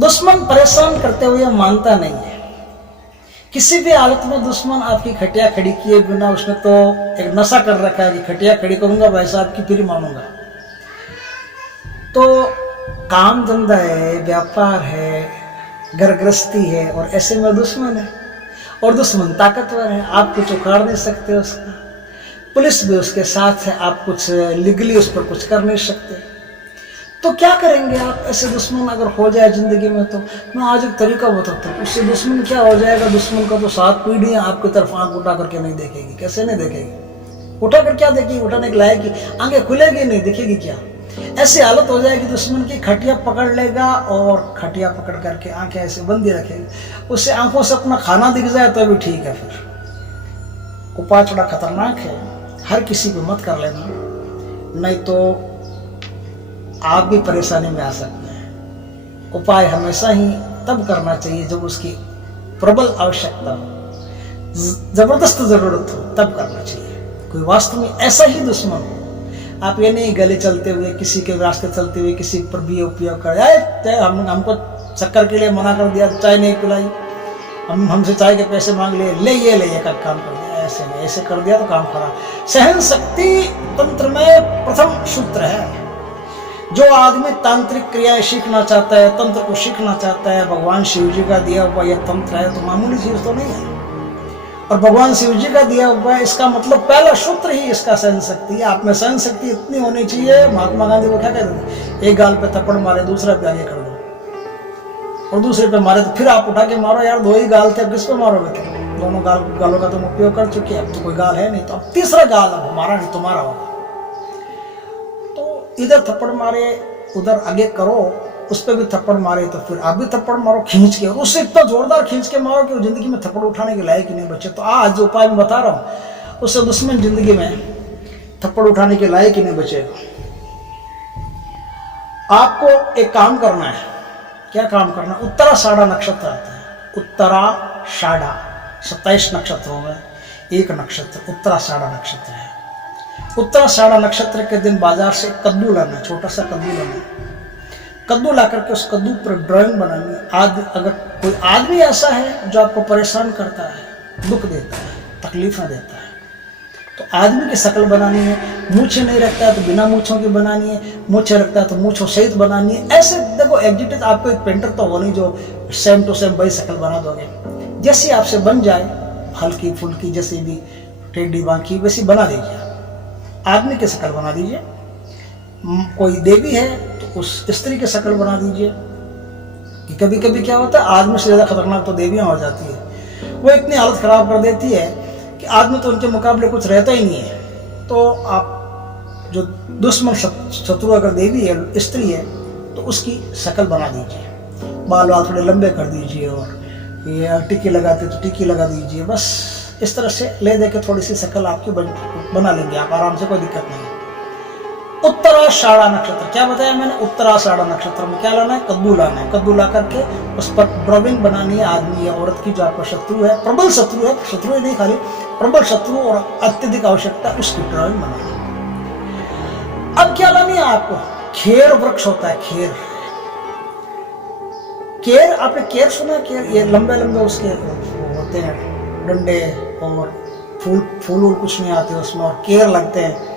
दुश्मन परेशान करते हुए मानता नहीं है। किसी भी हालत में दुश्मन आपकी खटिया खड़ी किए बिना, उसने तो एक नशा कर रखा है कि खटिया खड़ी करूंगा भाई साहब की फिर मानूंगा। तो काम धंधा है, व्यापार है, घर गृहस्थी है, और ऐसे में दुश्मन है, और दुश्मन ताकतवर है, आप कुछ उखाड़ नहीं सकते उसका। पुलिस भी उसके साथ है, आप कुछ लीगली उस पर कुछ कर नहीं सकते। तो क्या करेंगे आप ऐसे दुश्मन अगर हो जाए जिंदगी में? तो मैं आज एक तरीका बताता हूँ, उससे दुश्मन क्या हो जाएगा। दुश्मन का तो 7 पीढ़ियां आपकी तरफ आंख उठा करके नहीं देखेगी। कैसे नहीं देखेगी? उठा कर क्या देखेगी? उठाने के लायक ही आंखें खुलेगी नहीं, दिखेगी क्या? ऐसी हालत हो जाएगी दुश्मन की, खटिया पकड़ लेगा और खटिया पकड़ करके आंखें ऐसे बंद ही रखेगी। उससे आंखों से अपना खाना दिख जाए तो भी ठीक है। फिर उपाय थोड़ा खतरनाक है, हर किसी को मत कर लेना, नहीं तो आप भी परेशानी में आ सकते हैं। उपाय हमेशा ही तब करना चाहिए जब उसकी प्रबल आवश्यकता हो, जबरदस्त जरूरत हो, तब करना चाहिए। कोई वास्तव में ऐसा ही दुश्मन हो, आप ये नहीं गले चलते हुए, किसी के रास्ते चलते हुए किसी पर भी उपयोग कर जाए। हमको चक्कर के लिए मना कर दिया, चाय नहीं पिलाई, हमसे चाय के पैसे मांग लिए, ले का काम कर दिया, ऐसे नहीं, ऐसे कर दिया तो काम खराब। सहन शक्ति तंत्र में प्रथम सूत्र है। जो आदमी तांत्रिक क्रियाएं सीखना चाहता है, तंत्र को सीखना चाहता है, भगवान शिव जी का दिया हुआ यह तंत्र है तो मामूली चीज तो नहीं है। और भगवान शिव जी का दिया हुआ है, इसका मतलब पहला सूत्र ही इसका सहन शक्ति है। आप में सहन शक्ति इतनी होनी चाहिए। महात्मा गांधी वो क्या कहते थे? एक गाल पे थप्पड़ मारे, दूसरा पे आगे कर दो, और दूसरे पे मारे तो फिर आप उठा के मारो। यार 2 ही गाल थे, अब किस पे मारोगे? तो दोनों गालों का तुम उपयोग कर चुके, अब तो कोई गाल है नहीं, तो अब तीसरा गाल अब हमारा नहीं तुम्हारा होगा। इधर थप्पड़ मारे, उधर आगे करो, उस पर भी थप्पड़ मारे तो फिर आप भी थप्पड़ मारो खींच के, और उससे इतना जोरदार खींच के मारो कि वो जिंदगी में थप्पड़ उठाने के लायक ही नहीं बचे। तो आज जो उपाय मैं बता रहा हूं, उससे दुश्मन जिंदगी में थप्पड़ उठाने के लायक ही नहीं बचेगा। आपको एक काम करना है। क्या काम करना है? उत्तराषाढ़ा नक्षत्र आता है, उत्तराषाढ़ा 27 नक्षत्रों में एक नक्षत्र उत्तराषाढ़ा नक्षत्र है। उत्तराषाढ़ा नक्षत्र के दिन बाजार से कद्दू लाना, छोटा सा कद्दू लाना, कद्दू ला करके उस कद्दू पर ड्राइंग बनानी। अगर कोई आदमी ऐसा है जो आपको परेशान करता है, दुख देता है, तकलीफें देता है, तो आदमी की शक्ल बनानी है। मूछें नहीं रखता है तो बिना मूछों की बनानी है, मूछें रखता है तो मूछों सहित बनानी है। ऐसे देखो एग्जिट आपको एक पेंटर तो हो नहीं जो सेम टू सेम वही शक्ल बना दोगे। जैसी आपसे बन जाए, हल्की फुल्की जैसी भी टेढ़ी बांकी वैसी बना दीजिए। आदमी की शक्ल बना दीजिए। कोई देवी है तो उस स्त्री की शक्ल बना दीजिए। कि कभी कभी क्या होता है, आदमी से ज़्यादा खतरनाक तो देवियाँ हो जाती है। वो इतनी हालत ख़राब कर देती है कि आदमी तो उनके मुकाबले कुछ रहता ही नहीं है। तो आप जो दुश्मन शत्रु अगर देवी है, स्त्री है, तो उसकी शक्ल बना दीजिए। बाल थोड़े लंबे कर दीजिए, और ये टिक्की लगाते तो टिक्की लगा दीजिए। बस इस तरह से ले दे के थोड़ी सी शक्ल आपकी बना लेंगे आप आराम से, कोई दिक्कत नहीं। उत्तराषाढ़ा नक्षत्र क्या बताया मैंने? उत्तराषाढ़ा नक्षत्र में क्या लाना है? कद्दू लाना है। कद्दू ला करके उस पर ड्राइंग बनानी है आदमी या औरत की जो आपका शत्रु है, प्रबल शत्रु है, शत्रु ही नहीं खाली प्रबल शत्रु और अत्यधिक आवश्यकता, उसकी ड्राइंग बनानी है। अब क्या लानी है आपको? खेर वृक्ष होता है, खेर। केर, आपने केर सुना? केर ये लंबे लंबे उसके होते हैं डंडे, और फूल कुछ नहीं आते उसमें, और केर लगते हैं।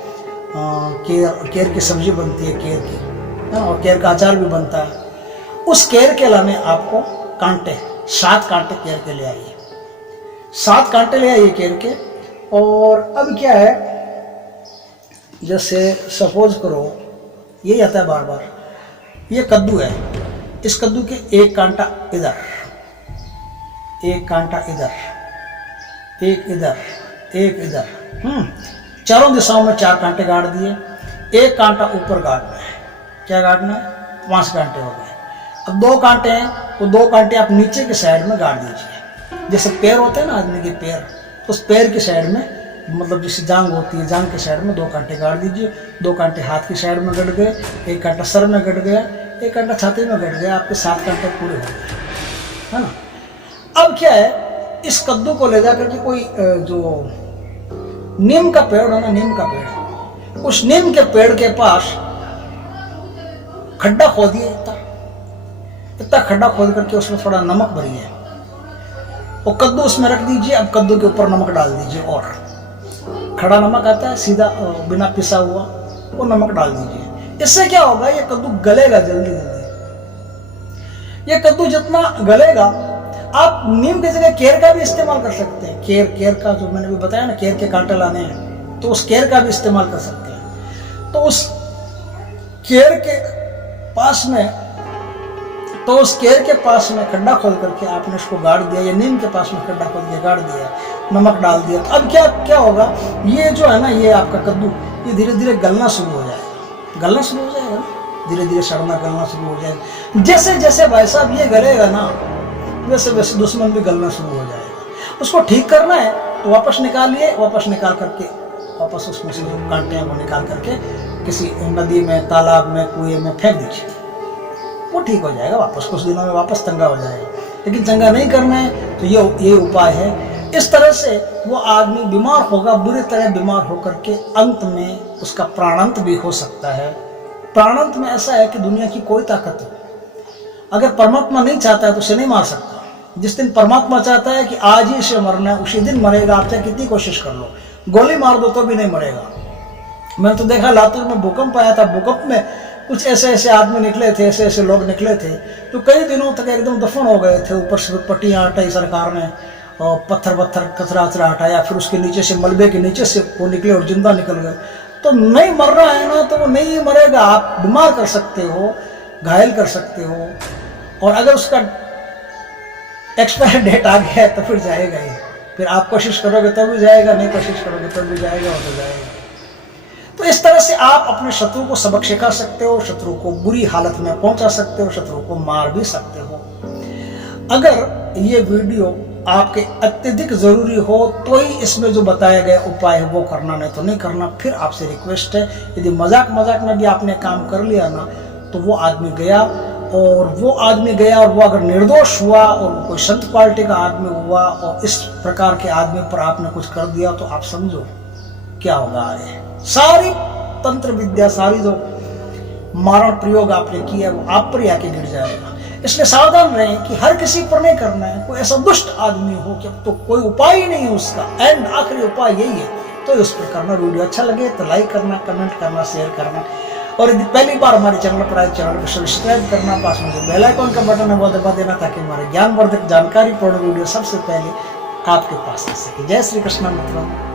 केर की सब्जी बनती है केर की, और केर का अचार भी बनता है। उस केर के लाने आपको कांटे, 7 कांटे केर के ले आइए। 7 कांटे ले आइए केर के। और अब क्या है, जैसे सपोज करो यही आता है बार बार, ये कद्दू है, इस कद्दू के एक कांटा इधर, एक कांटा इधर, एक इधर, एक इधर, चारों दिशाओं में 4 कांटे गाड़ दिए। एक कांटा ऊपर गाड़ना है। क्या गाड़ना है? 5 कांटे हो गए। अब 2 कांटे हैं, तो 2 कांटे आप नीचे के साइड में गाड़ दीजिए। जैसे पैर होते हैं ना आदमी के पैर, तो उस पैर की साइड में, मतलब जैसे जांग होती है, जांग के साइड में 2 कांटे गाड़ दीजिए। 2 कांटे हाथ की साइड में गड़ गए, एक कांटा सर में गड़ गया, एक कांटा छाती में गड़ गया। आपके 7 कांटे पूरे हो गए, है ना। अब क्या है, इस कद्दू को ले जाकर के कोई जो नीम का पेड़ है ना, नीम का पेड़, उस नीम के पेड़ के पास खड्डा खोदिए, इतना खड्डा खोद करके उसमें थोड़ा नमक भरिए और कद्दू उसमें रख दीजिए। अब कद्दू के ऊपर नमक डाल दीजिए और खड़ा नमक आता है सीधा बिना पिसा हुआ, वो नमक डाल दीजिए। इससे क्या होगा, ये कद्दू गलेगा जल्दी जल्दी। ये कद्दू जितना गलेगा, आप नीम की जगह केर का भी इस्तेमाल कर सकते हैं। केर का जो मैंने भी बताया ना, केर के कांटे लाने हैं, तो उस केर का भी इस्तेमाल कर सकते हैं। तो उस केर के पास में खड्डा खोद करके आपने उसको गाड़ दिया, या नीम के पास में खड्डा खोद के गाड़ दिया, नमक डाल दिया। तो अब क्या होगा, ये जो है ना, ये आपका कद्दू ये धीरे धीरे गलना शुरू हो जाएगा, धीरे धीरे सड़ना गलना शुरू हो जाएगा। जैसे जैसे भाई साहब ये गलेगा ना, वैसे वैसे दुश्मन भी गलना शुरू हो जाएगा। उसको ठीक करना है तो वापस निकालिए, वापस निकाल करके वापस उसमें से जो कांटे हैं वो निकाल करके किसी नदी में, तालाब में, कुएं में फेंक दीजिए, वो ठीक हो जाएगा। वापस कुछ दिनों में वापस चंगा हो जाएगा। लेकिन चंगा नहीं करना है तो ये उपाय है। इस तरह से वो आदमी बीमार होगा, बुरी तरह बीमार होकर के अंत में उसका प्राणांत भी हो सकता है। प्राणांत में ऐसा है कि दुनिया की कोई ताकत हो, अगर परमात्मा नहीं चाहता है तो उसे नहीं मार सकता। जिस दिन परमात्मा चाहता है कि आज ही इसे मरना है, उसी दिन मरेगा। आप चाहे कितनी कोशिश कर लो, गोली मार दो तो भी नहीं मरेगा। मैंने तो देखा, लातूर में भूकंप आया था, भूकंप में कुछ ऐसे आदमी निकले थे, ऐसे लोग निकले थे जो कई दिनों तक एकदम दफन हो गए थे। ऊपर से पट्टियाँ हटाई सरकार ने, और पत्थर कचरा हटाया, फिर उसके नीचे से, मलबे के नीचे से वो निकले और जिंदा निकल गए। तो नहीं मर रहा है ना, तो वो नहीं मरेगा। आप बीमार कर सकते हो, घायल कर सकते हो, और अगर उसका एक्सपायर डेट आ गया तो फिर जाएगा ही। फिर आप कोशिश करोगे तब भी जाएगा, नहीं कोशिश करोगे तब भी जाएगा, और तो जाएगा। तो इस तरह से आप अपने शत्रु को सबक सिखा सकते हो, शत्रु को बुरी हालत में पहुंचा सकते हो, शत्रु को मार भी सकते हो। अगर ये वीडियो आपके अत्यधिक जरूरी हो तो ही इसमें जो बताया गया उपाय है वो करना, नहीं तो नहीं करना। फिर आपसे रिक्वेस्ट है, यदि मजाक में भी आपने काम कर लिया ना, तो वो आदमी गया, और वो अगर निर्दोष हुआ और कोई संत क्वालिटी का आदमी हुआ, और इस प्रकार के आदमी पर आपने कुछ कर दिया, तो आप समझो क्या होगा आगे। सारी तंत्र विद्या, सारी जो मारण प्रयोग आपने किया वो आप पर ही आके गिर जाएगा। इसलिए सावधान रहें कि हर किसी पर नहीं करना है। कोई ऐसा दुष्ट आदमी हो कि अब तो कोई उपाय ही नहीं है उसका, एंड आखिरी उपाय यही है, तो इस पर करना। वीडियो अच्छा लगे तो लाइक करना, कमेंट करना, शेयर करना, और यदि पहली बार हमारे चैनल पर आए, चैनल को सब्सक्राइब करना, पास में जो बेल आइकन का बटन है वो दबा देना, ताकि हमारे ज्ञानवर्धक जानकारीपूर्ण वीडियो सबसे पहले आपके पास आ सके। जय श्री कृष्ण मित्रों।